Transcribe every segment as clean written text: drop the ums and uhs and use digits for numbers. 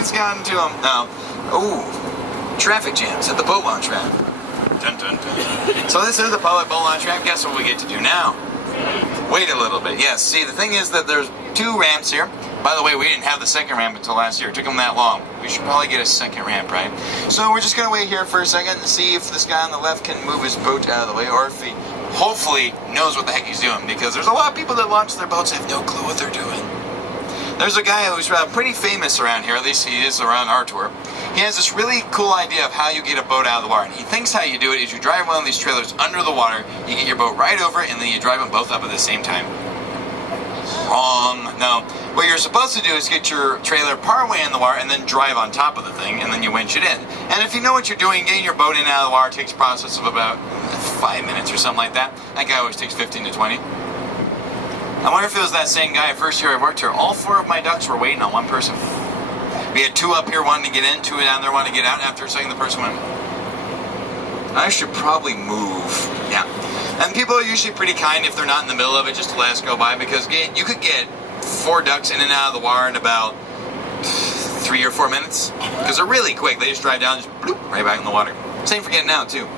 rain's gotten to them. Now, ooh, traffic jams at the boat launch ramp. Dun, dun, dun. So this is the public boat launch ramp. Guess what we get to do now? Wait a little bit. Yes, see, the thing is that there's 2 ramps here. By the way, we didn't have the second ramp until last year. It took them that long. We should probably get a second ramp, right? So we're just going to wait here for a second and see if this guy on the left can move his boat out of the way, or if he hopefully knows what the heck he's doing, because there's a lot of people that launch their boats have no clue what they're doing. There's a guy who's pretty famous around here, at least he is around our tour. He has this really cool idea of how you get a boat out of the water. And he thinks how you do it is you drive one of these trailers under the water, you get your boat right over, and then you drive them both up at the same time. Wrong. No. What you're supposed to do is get your trailer partway in the water and then drive on top of the thing, and then you winch it in. And if you know what you're doing, getting your boat in and out of the water takes a process of about 5 minutes or something like that. That guy always takes 15 to 20. I wonder if it was that same guy. First year I worked here, all 4 of my ducks were waiting on one person. We had 2 up here wanting to get in, 2 down there wanting to get out. After a second, the person went, I should probably move. Yeah. And people are usually pretty kind if they're not in the middle of it, just to let us go by, because you could get 4 ducks in and out of the water in about 3 or 4 minutes, because they're really quick. They just drive down, just bloop, right back in the water. Same for getting out, too.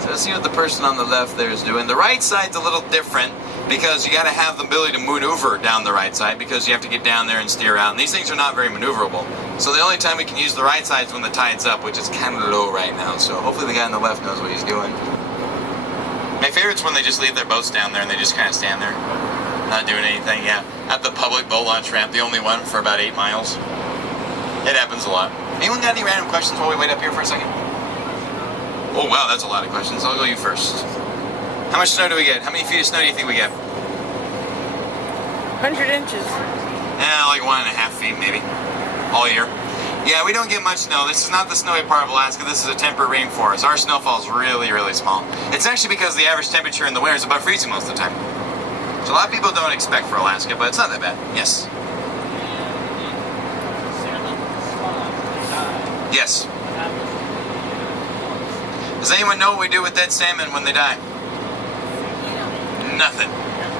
So let's see what the person on the left there is doing. The right side's a little different, because you got to have the ability to maneuver down the right side, because you have to get down there and steer out. And these things are not very maneuverable. So the only time we can use the right side is when the tide's up, which is kind of low right now. So hopefully the guy on the left knows what he's doing. My favorite's when they just leave their boats down there and they just kind of stand there, not doing anything. Yeah, at the public boat launch ramp, the only one for about 8 miles. It happens a lot. Anyone got any random questions while we wait up here for a second? Oh wow, that's a lot of questions. I'll go you first. How much snow do we get? How many feet of snow do you think we get? 100 inches. Yeah, like 1.5 feet maybe, all year. Yeah, we don't get much snow. This is not the snowy part of Alaska. This is a temperate rainforest. Our snowfall is really, really small. It's actually because the average temperature in the winter is about freezing most of the time. So a lot of people don't expect for Alaska, but it's not that bad. Yes. Yes. Does anyone know what we do with dead salmon when they die? Nothing.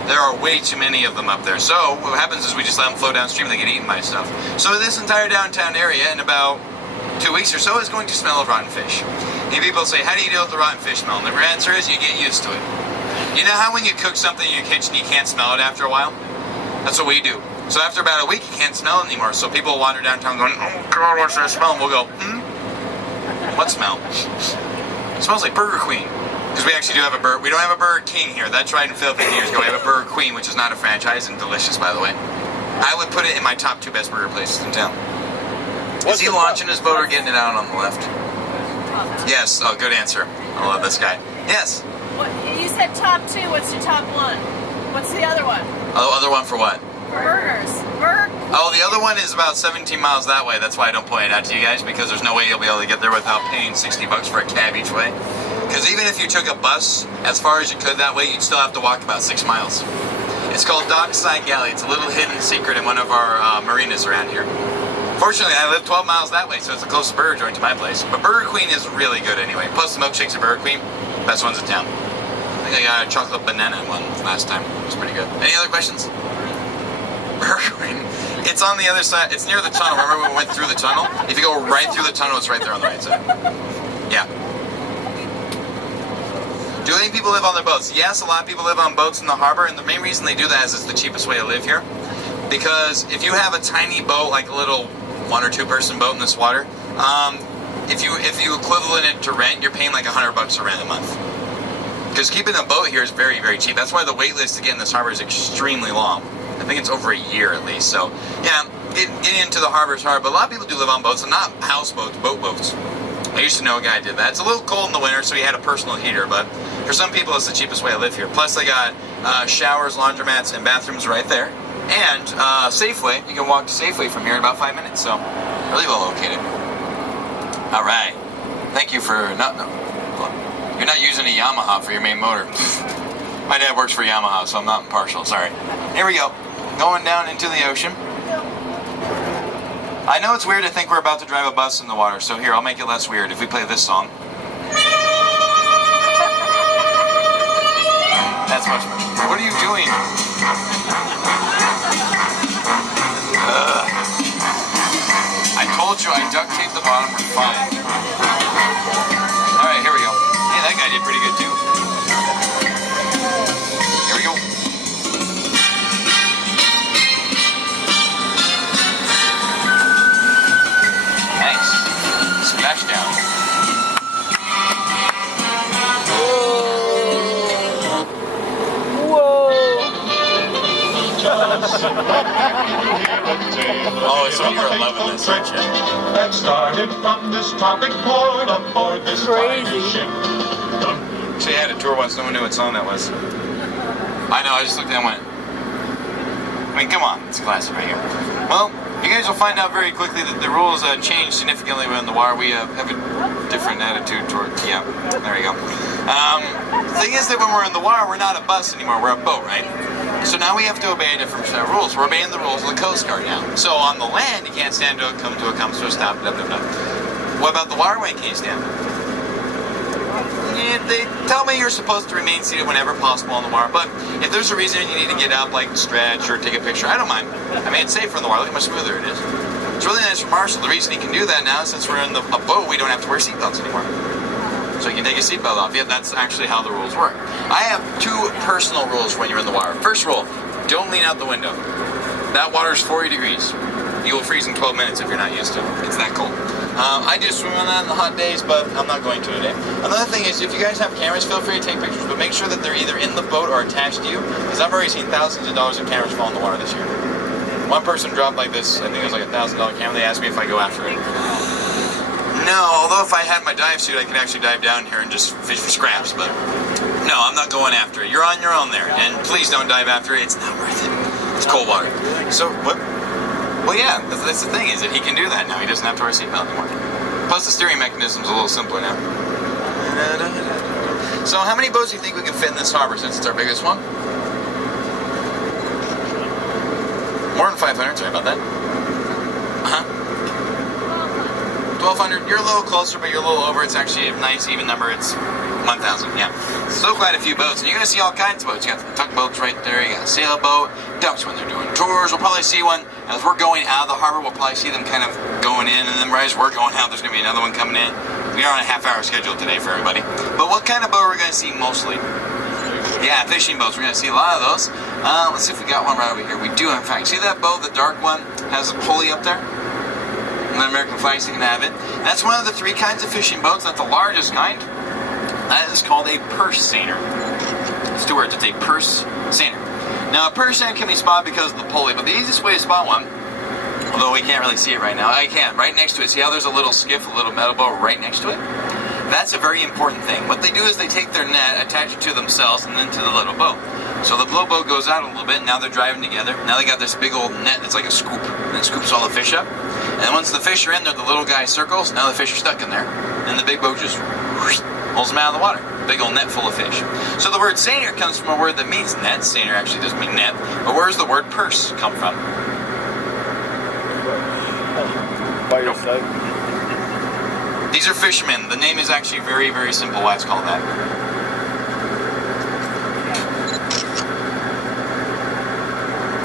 There are way too many of them up there. So what happens is we just let them flow downstream and they get eaten by stuff. So this entire downtown area in about 2 weeks or so is going to smell of rotten fish. And people say, how do you deal with the rotten fish smell? And the answer is you get used to it. You know how when you cook something in your kitchen you can't smell it after a while? That's what we do. So after about a week you can't smell it anymore. So people wander downtown going, oh God, what's that smell? And we'll go, what smell? It smells like Burger Queen. Because we actually do have we don't have a Burger King here. That tried and failed 50 years ago. We have a Burger Queen, which is not a franchise and delicious, by the way. I would put it in my top 2 best burger places in town. Is he launching his boat or getting it out on the left? Yes. Oh, good answer. I love this guy. Yes. What, you said top 2. What's your top 1? What's the other one? Oh, other one for what? Burgers. Oh, the other one is about 17 miles that way. That's why I don't point it out to you guys, because there's no way you'll be able to get there without paying $60 for a cab each way. Because even if you took a bus as far as you could that way, you'd still have to walk about 6 miles. It's called Dockside Galley. It's a little hidden secret in one of our marinas around here. Fortunately, I live 12 miles that way, so it's the closest burger joint to my place. But Burger Queen is really good anyway. Plus, the milkshakes at Burger Queen, best ones in town. I think I got a chocolate banana one last time. It was pretty good. Any other questions? Burger Queen. It's on the other side. It's near the tunnel. Remember when we went through the tunnel? If you go right through the tunnel, it's right there on the right side. Yeah. Do any people live on their boats? Yes, a lot of people live on boats in the harbor, and the main reason they do that is it's the cheapest way to live here. Because if you have a tiny boat, like a little 1 or 2 person boat in this water, if you equivalent it to rent, you're paying like $100 a rent a month. Because keeping a boat here is very, very cheap. That's why the wait list to get in this harbor is extremely long. I think it's over a year at least. So yeah, getting into the harbor is hard, but a lot of people do live on boats, and not houseboats, boat boats. I used to know a guy who did that. It's a little cold in the winter, so he had a personal heater, but for some people it's the cheapest way to live here. Plus they got showers, laundromats, and bathrooms right there. And Safeway, you can walk to Safeway from here in about 5 minutes, so really well located. All right. Thank you for you're not using a Yamaha for your main motor. My dad works for Yamaha, so I'm not impartial, sorry. Here we go. Going down into the ocean. I know it's weird to think we're about to drive a bus in the water, so here, I'll make it less weird if we play this song. That's much better. What are you doing? I you, I duct taped the bottom, we're fine. Alright, here we go. Hey, that guy did pretty good too. Here we go. Nice. Splashdown. Oh, so you're loving this, aren't you? That started from this topic point aboard this Crazy. ship. Actually, I had a tour once, no one knew what song that was. I know, I just looked at it and went, I mean, come on, it's a classic right here. Well, you guys will find out very quickly that the rules change significantly when in the water. We have a different attitude toward, yeah, there you go. The thing is that when we're in the water, we're not a bus anymore, we're a boat, right? So now we have to obey different set of rules. We're obeying the rules of the Coast Guard now. So on the land, you can't stand to come to a stop, blah, blah, blah. What about the waterway, can you stand? Yeah, they tell me you're supposed to remain seated whenever possible on the water, but if there's a reason you need to get up, like stretch or take a picture, I don't mind. I mean, it's safer in the water. Look how much smoother it is. It's really nice for Marshall. The reason he can do that now is since we're in a boat, we don't have to wear seatbelts anymore. So you can take a seatbelt off. Yeah, that's actually how the rules work. I have two personal rules when you're in the water. First rule, don't lean out the window. That water's 40 degrees. You will freeze in 12 minutes if you're not used to it. It's that cold. I do swim on that in the hot days, but I'm not going to today. Another thing is, if you guys have cameras, feel free to take pictures, but make sure that they're either in the boat or attached to you, because I've already seen thousands of dollars of cameras fall in the water this year. One person dropped like this, I think it was like $1,000 camera. They asked me if I go after it. No, although if I had my dive suit, I could actually dive down here and just fish for scraps, but no, I'm not going after it. You're on your own there, and please don't dive after it. It's not worth it. It's cold water. So, what? Well, yeah, that's the thing, is that he can do that now. He doesn't have to wear a seatbelt anymore. Plus, the steering mechanism's a little simpler now. So, how many boats do you think we can fit in this harbor since it's our biggest one? More than 500, sorry about that. Uh-huh. 1,200, you're a little closer, but you're a little over. It's actually a nice even number. It's 1,000, yeah. Still quite a few boats, and you're going to see all kinds of boats. You got the tugboats right there, you got a sailboat, ducks when they're doing tours. We'll probably see one as we're going out of the harbor. We'll probably see them kind of going in, and then right as we're going out, there's going to be another one coming in. We are on a half-hour schedule today for everybody. But what kind of boat are we going to see mostly? Yeah, fishing boats. We're going to see a lot of those. Let's see if we got one right over here. We do, in fact. See that boat, the dark one, has a pulley up there? And the American flag sticking out of it. That's one of the three kinds of fishing boats. That's the largest kind. That is called a purse seiner. It's two words. It's a purse seiner. Now, a purse seiner can be spotted because of the pulley, but the easiest way to spot one, although we can't really see it right now, I can. Right next to it. See how there's a little skiff, a little metal boat right next to it? That's a very important thing. What they do is they take their net, attach it to themselves, and then to the little boat. So the little boat goes out a little bit, and now they're driving together. Now they got this big old net that's like a scoop, and it scoops all the fish up. And once the fish are in there, the little guy circles, now the fish are stuck in there. And the big boat just pulls them out of the water. Big old net full of fish. So the word seiner comes from a word that means net. Seiner actually doesn't mean net. But where does the word purse come from? By your side. These are fishermen. The name is actually very, very simple why it's called that.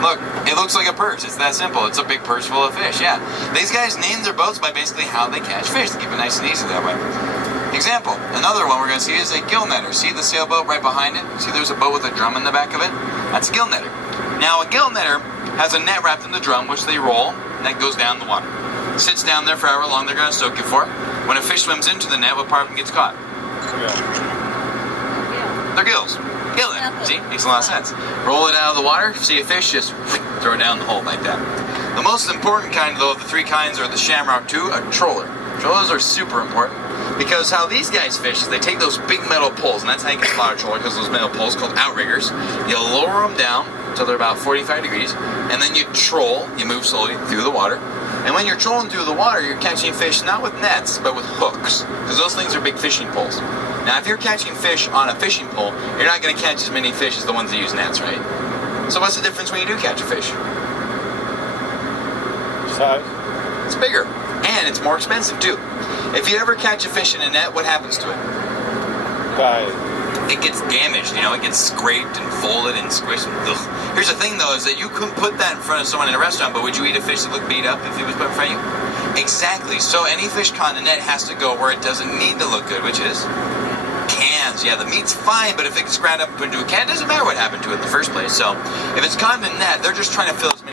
Look, it looks like a purse. It's that simple. It's a big purse full of fish, yeah. These guys name their boats by basically how they catch fish. They keep it nice and easy that way. Example, another one we're going to see is a gill netter. See the sailboat right behind it? See there's a boat with a drum in the back of it? That's a gill netter. Now, a gill netter has a net wrapped in the drum, which they roll, and that goes down the water. It sits down there for however long they're going to soak it for. When a fish swims into the net, what part of them gets caught? Their gills. Gill it. See? Makes a lot of sense. Roll it out of the water, see a fish, just throw it down the hole like that. The most important kind, though, of the three kinds are the shamrock too, a troller. Trollers are super important because how these guys fish is they take those big metal poles, and that's how you can spot a troller, because those metal poles called outriggers. You lower them down until they're about 45 degrees, and then you troll, you move slowly through the water. And when you're trolling through the water, you're catching fish not with nets, but with hooks, because those things are big fishing poles. Now, if you're catching fish on a fishing pole, you're not going to catch as many fish as the ones that use nets, right? So what's the difference when you do catch a fish? Size. It's bigger, and it's more expensive too. If you ever catch a fish in a net, what happens to it? Die. it gets damaged, you know, it gets scraped and folded and squished. Ugh. Here's the thing, though, is that you couldn't put that in front of someone in a restaurant, but would you eat a fish that looked beat up if it was put in front of you? Exactly. So any fish caught in a net has to go where it doesn't need to look good, which is cans. Yeah, the meat's fine, but if it gets ground up and put into a can, it doesn't matter what happened to it in the first place. So if it's caught in a net, they're just trying to fill as many